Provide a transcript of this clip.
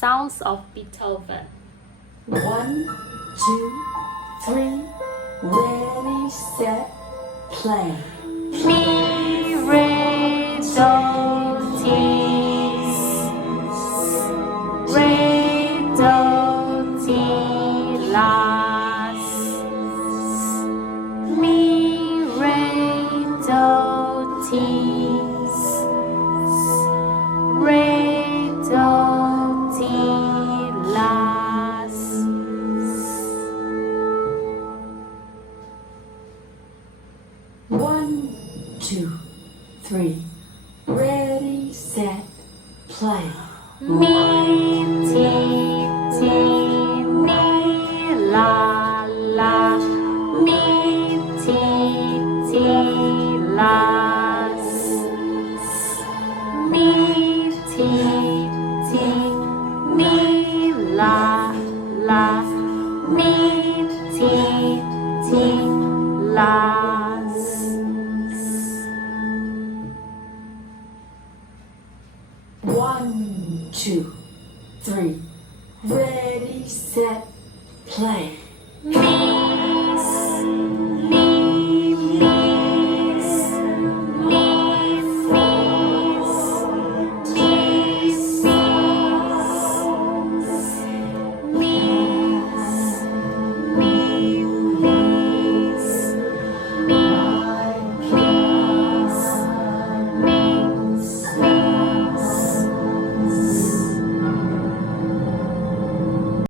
sounds of Beethoven. 1, 2, 3, ready, set, play. Mi, re, do, ti, re, do, ti, la, mi, re, do, ti, re, do, ti, la. 1, 2, 3, ready, set, play. Mi, ti, ti, mi, la, la. Mi, ti, ti, la. Mi, ti, ti, mi, la, la. Mi, ti, ti, la. 1, 2, 3, ready, set, play. Mi,